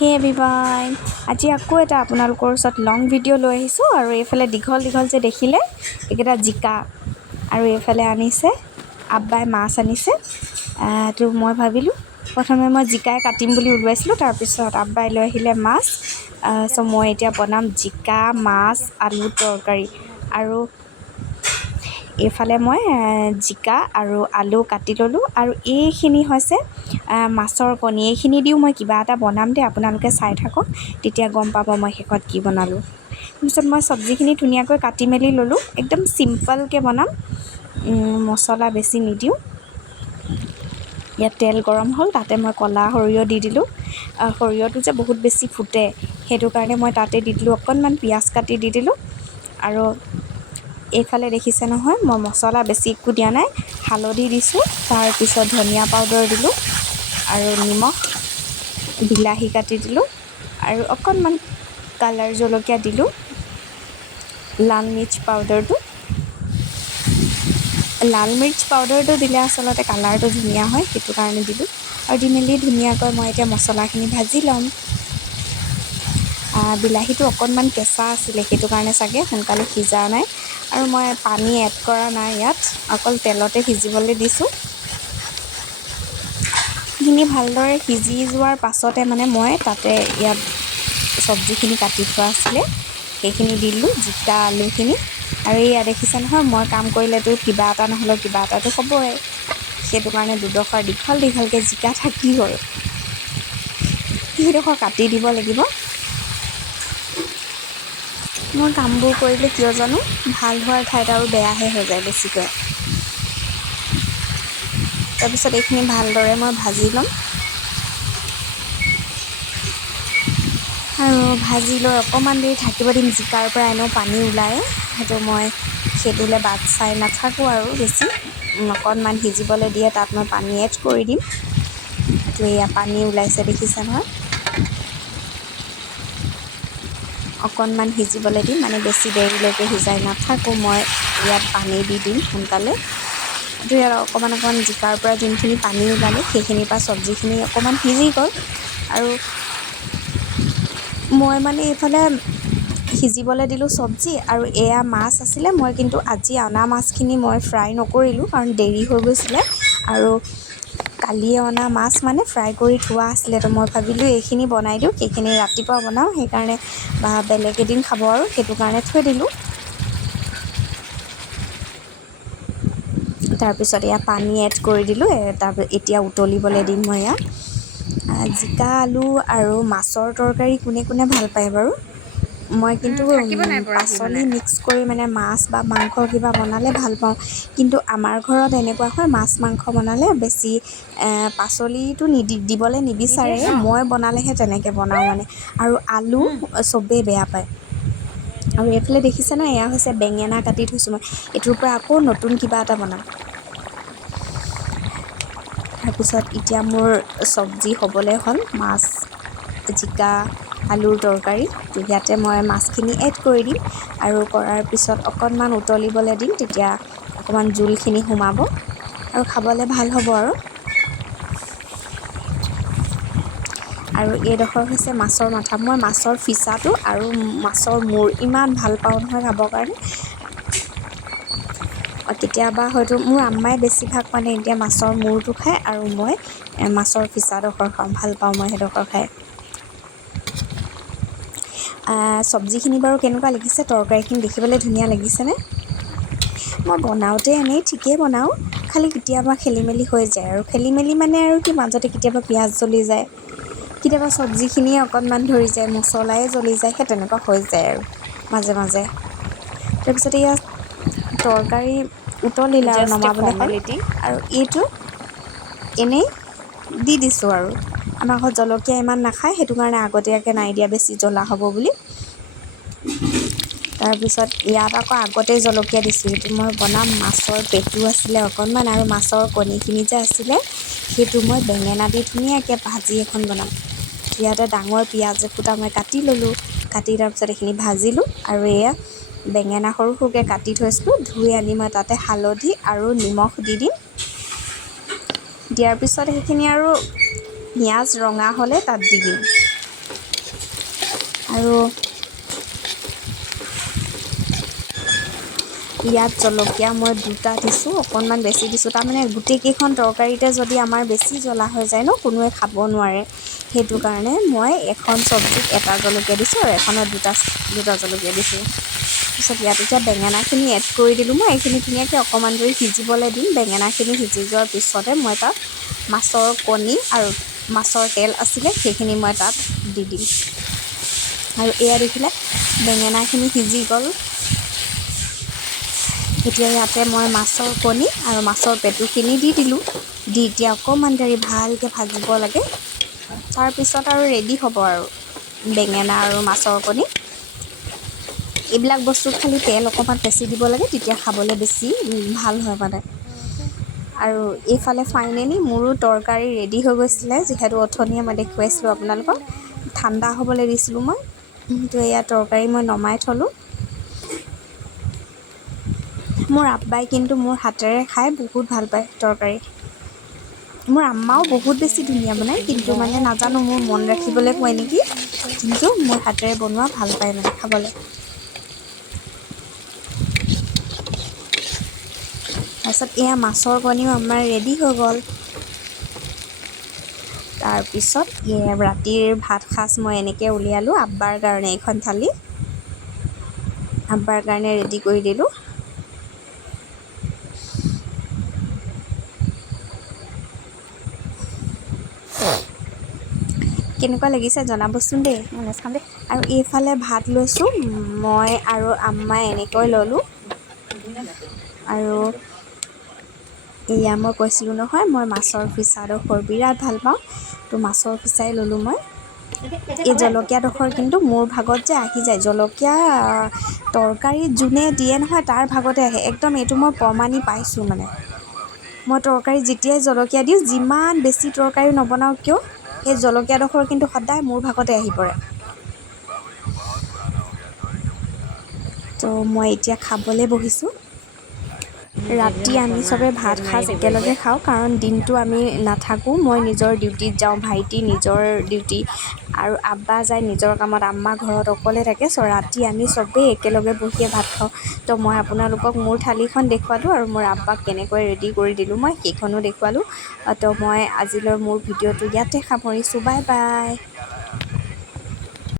হে এভৰিৱান, আজি আকৌ এটা আপোনালোকৰ ওচৰত লং ভিডিঅ' লৈ আহিছোঁ। আৰু এইফালে দীঘল দীঘল যে দেখিলে এইকেইটা জিকা, আৰু এইফালে আনিছে আব্বাই মাছ আনিছে। তো মই ভাবিলোঁ প্ৰথমে মই জিকাই কাটিম বুলি ওলাইছিলোঁ, তাৰপিছত আব্বাই লৈ আহিলে মাছ। চ' মই এতিয়া বনাম জিকা মাছ আলু তৰকাৰী। আৰু এইফালে মই জিকা আৰু আলু কাটি ল'লোঁ, আৰু এইখিনি হৈছে মাছৰ কণী। এইখিনি দিও মই কিবা এটা বনাম দেই, আপোনালোকে চাই থাকক, তেতিয়া গম পাব মই শেষত কি বনালোঁ। তাৰপিছত মই চব্জিখিনি ধুনীয়াকৈ কাটি মেলি ল'লোঁ, একদম চিম্পলকৈ বনাম, মছলা বেছি নিদিওঁ। ইয়াত তেল গৰম হ'ল, তাতে মই ক'লা সৰিয়হ দি দিলোঁ। সৰিয়হটো যে বহুত বেছি ফুটে, সেইটো কাৰণে মই তাতে দি দিলোঁ অকণমান পিঁয়াজ কাটি দি দিলোঁ। আৰু এইফালে দেখিছে নহয়, মই মছলা বেছি একো দিয়া নাই, হালধি দিছোঁ, তাৰপিছত ধনিয়া পাউডাৰ দিলোঁ আৰু নিমখ, বিলাহী কাটি দিলোঁ, আৰু অকণমান কালাৰ জলকীয়া দিলোঁ, লাল মিৰ্চ পাউডাৰটো। লাল মিৰ্চ পাউডাৰটো দিলে আচলতে কালাৰটো ধুনীয়া হয়, সেইটো কাৰণে দিলোঁ। আৰু দি মেলি ধুনীয়াকৈ মই এতিয়া মছলাখিনি ভাজি ল'ম। বিলাহীটো অকণমান কেঁচা আছিলে, সেইটো কাৰণে চাগে সোনকালে সিজা নাই। আৰু মই পানী এড কৰা নাই ইয়াত, অকল তেলতে সিজিবলৈ দিছোঁ। সেইখিনি ভালদৰে সিজি যোৱাৰ পাছতে মানে মই তাতে ইয়াত চব্জিখিনি কাটি থোৱা আছিলে সেইখিনি দিলোঁ, জিকা আলুখিনি। আৰু এয়া দেখিছে নহয়, মই কাম কৰিলেতো কিবা এটা নহ'লেও কিবা এটাতো হ'বই, সেইটো কাৰণে দুডোখৰ দীঘল দীঘলকৈ জিকা থাকি গ'ল, সেইডোখৰ কাটি দিব লাগিব। মই কামবোৰ কৰিলে কিয় জানো ভাল হোৱাৰ ঠাইত আৰু বেয়াহে হৈ যায় বেছিকৈ। তাৰপিছত এইখিনি ভালদৰে মই ভাজি ল'ম, আৰু ভাজি লৈ অকণমান দেৰি থাকিব দিম। জিকাৰ পৰা এনেও পানী ওলায়, সেইটো মই সেইটোলৈ বাট চাই নাথাকোঁ আৰু বেছি, অকণমান সিজিবলৈ দিয়ে, তাত মই পানী এড কৰি দিম। তো এয়া পানী ওলাইছে দেখিছে নহয়, অকণমান সিজিবলৈ দিম, মানে বেছি দেৰিলৈকে সিজাই নাথাকোঁ, মই ইয়াত পানী দি দিম সোনকালে। তো ইয়াত অকণমান জিকাৰ পৰা যোনখিনি পানী ওলালে সেইখিনিৰ পৰা চব্জিখিনি অকণমান সিজি গ'ল। আৰু মই মানে এইফালে সিজিবলৈ দিলোঁ চব্জি, আৰু এয়া মাছ আছিলে। মই কিন্তু আজি অনা মাছখিনি মই ফ্ৰাই নকৰিলোঁ, কাৰণ দেৰি হৈ গৈছিলে, আৰু কালিয়ে অনা মাছ মানে ফ্ৰাই কৰি থোৱা আছিলে। তো মই ভাবিলোঁ এইখিনি বনাই দিওঁ, সেইখিনি ৰাতিপুৱা বনাওঁ, সেইকাৰণে বা বেলেগ এদিন খাব, আৰু সেইটো কাৰণে থৈ দিলোঁ। তাৰপিছত এয়া পানী এড কৰি দিলোঁ, এতিয়া উতলিবলৈ দিম মই ইয়াত। জিকা আলু আৰু মাছৰ তৰকাৰী কোনে কোনে ভাল পায় বাৰু? মই কিন্তু পাচলি মিক্স কৰি মানে মাছ বা মাংস কিবা বনালে ভাল পাওঁ, কিন্তু আমাৰ ঘৰত এনেকুৱা হয়, মাছ মাংস বনালে বেছি পাচলিটো দিবলৈ নিবিচাৰে, মই বনালেহে তেনেকৈ বনাওঁ মানে। আৰু আলু চবেই বেয়া পায়। আৰু এইফালে দেখিছে ন, এয়া হৈছে বেঙেনা কাটি থৈছোঁ মই, এইটোৰ পৰা আকৌ নতুন কিবা এটা বনাম। তাৰপিছত এতিয়া মোৰ চব্জি হ'বলৈ হ'ল, মাছ জিকা আলুৰ তৰকাৰী। তো ইয়াতে মই মাছখিনি এড কৰি দিম, আৰু কৰাৰ পিছত অকণমান উতলিবলৈ দিম, তেতিয়া অকণমান জোলখিনি সোমাব আৰু খাবলৈ ভাল হ'ব। আৰু এইডোখৰ হৈছে মাছৰ মাথা। মই মাছৰ ফিচাটো আৰু মাছৰ মূৰ ইমান ভাল পাওঁ নহয় খাবৰ কাৰণে। কেতিয়াবা হয়তো মোৰ আম্মাই বেছিভাগ মানে এতিয়া মাছৰ মূৰটো খায়, আৰু মই মাছৰ ফিচাডোখৰ খাওঁ, ভাল পাওঁ মই সেইডোখৰ খাই। চব্জিখিনি বাৰু কেনেকুৱা লাগিছে, তৰকাৰীখিনি দেখিবলৈ ধুনীয়া লাগিছেনে? মই বনাওঁতে এনেই ঠিকেই বনাওঁ, খালি কেতিয়াবা খেলি মেলি হৈ যায়। আৰু খেলি মেলি মানে আৰু কি, মাজতে কেতিয়াবা পিঁয়াজ জ্বলি যায়, কেতিয়াবা চব্জিখিনিয়ে অকণমান ধৰি যায়, মছলাই জ্বলি যায়, সেই তেনেকুৱা হৈ যায় আৰু মাজে মাজে। তাৰপিছত ইয়াত তৰকাৰী উতলিলে আৰু নমাবলৈ হ'ল, আৰু এইটো এনেই দি দিছোঁ। আৰু আমাৰ ঘৰত জলকীয়া ইমান নাখায়, সেইটো কাৰণে আগতীয়াকৈ নাই দিয়া, বেছি জ্বলা হ'ব বুলি। তাৰপিছত ইয়াত আকৌ আগতেই জলকীয়া দিছোঁ, সেইটো মই বনাম মাছৰ পেটু আছিলে অকণমান, আৰু মাছৰ কণীখিনি যে আছিলে সেইটো মই বেঙেনা দি ধুনীয়াকৈ ভাজি এখন বনাম। ইয়াতে ডাঙৰ পিঁয়াজ এফুটা মই কাটি ল'লোঁ, কাটি তাৰপিছত এইখিনি ভাজিলোঁ, আৰু এয়া বেঙেনা সৰু সৰুকৈ কাটি থৈছিলোঁ, ধুই আনি মই তাতে হালধি আৰু নিমখ দি দিম। দিয়াৰ পিছত সেইখিনি আৰু পিঁয়াজ ৰঙা হ'লে তাত দি দিম। আৰু ইয়াত জলকীয়া মই 2টা দিছোঁ, অকণমান বেছি দিছোঁ। তাৰমানে গোটেইকেইখন তৰকাৰীতে যদি আমাৰ বেছি জ্বলা হৈ যায় ন, কোনোৱে খাব নোৱাৰে। সেইটো কাৰণে মই এখন চব্জিত 1টা জলকীয়া দিছোঁ আৰু এখনত 2টা জলকীয়া দিছোঁ। তাৰপিছত ইয়াত এতিয়া বেঙেনাখিনি এড কৰি দিলোঁ। মই এইখিনি ধুনীয়াকৈ অকণমান দেৰি সিজিবলৈ দিম। বেঙেনাখিনি সিজি যোৱাৰ পিছতে মই তাত মাছৰ কণী আৰু মাছৰ তেল আছিলে, সেইখিনি মই তাত দি দিম। আৰু এয়া দেখিলে বেঙেনাখিনি সিজি গ'ল। এতিয়া ইয়াতে মই মাছৰ কণী আৰু মাছৰ পেটুখিনি দি দিলোঁ। দি এতিয়া অকণমান দেৰি ভালকৈ ভাজিব লাগে। তাৰপিছত আৰু ৰেডি হ'ব আৰু বেঙেনা আৰু মাছৰ কণী। এইবিলাক বস্তুত খালি তেল অকণমান বেছি দিব লাগে, তেতিয়া খাবলৈ বেছি ভাল হয় মানে। আৰু এইফালে ফাইনেলি মোৰো তৰকাৰী ৰেডি হৈ গৈছিলে, যিহেতু অথনিয়ে মই দেখুৱাইছিলোঁ আপোনালোকক। ঠাণ্ডা হ'বলৈ দিছিলোঁ মই। তো এয়া তৰকাৰী মই নমাই থ'লোঁ। মোৰ আব্বাই কিন্তু মোৰ হাতেৰে খাই বহুত ভাল পায় তৰকাৰী। মোৰ আম্মাও বহুত বেছি ধুনীয়া বনায়, কিন্তু মানে নাজানো মোৰ মন ৰাখিবলৈ কয় নেকি, কিন্তু মোৰ হাতেৰে বনোৱা ভাল পায় মানে খাবলৈ। তাৰপিছত এয়া মাছৰ কণীও আমাৰ ৰেডি হৈ গ'ল। তাৰপিছত ৰাতিৰ ভাত সাজ মই এনেকৈ উলিয়ালোঁ আব্বাৰ কাৰণে এইখন থালি। আব্বাৰ কাৰণে ৰেডি কৰি দিলোঁ। কেনেকুৱা লাগিছে জনাবচোন দেই, মই নেচাম দেই। আৰু এইফালে ভাত লৈছোঁ মই আৰু আম্মাই এনেকৈ ল'লোঁ। আৰু এয়া মই কৈছিলোঁ নহয়, মই মাছৰ ফিচাডোখৰ বিৰাট ভাল পাওঁ। তো মাছৰ ফিচাই ল'লোঁ মই। এই জলকীয়াডোখৰ কিন্তু মোৰ ভাগত যে আহি যায়, জলকীয়া তৰকাৰীত যোনে দিয়ে নহয় তাৰ ভাগতে আহে একদম। এইটো মই প্ৰমাণি পাইছোঁ মানে। মই তৰকাৰীত যেতিয়াই জলকীয়া দিওঁ, যিমান বেছি তৰকাৰী নবনাওঁ কিয়, সেই জলকীয়াডোখৰ কিন্তু সদায় মোৰ ভাগতে আহি পৰে। তো মই এতিয়া খাবলৈ বহিছোঁ। ৰাতি আমি চবেই ভাত সাজ একেলগে খাওঁ, কাৰণ দিনটো আমি নাথাকোঁ। মই নিজৰ ডিউটিত যাওঁ, ভাইটি নিজৰ ডিউটি, আৰু আব্বা যায় নিজৰ কামত, আম্মা ঘৰত অকলে থাকে। চ' ৰাতি আমি চবেই একেলগে বহিয়ে ভাত খাওঁ। তো মই আপোনালোকক মোৰ থালিখন দেখুৱালোঁ আৰু মোৰ আব্বাক কেনেকৈ ৰেডি কৰি দিলোঁ মই সেইখনো দেখুৱালোঁ। তো মই আজিলৈ মোৰ ভিডিঅ'টো ইয়াতে সামৰিছোঁ। Bye bye.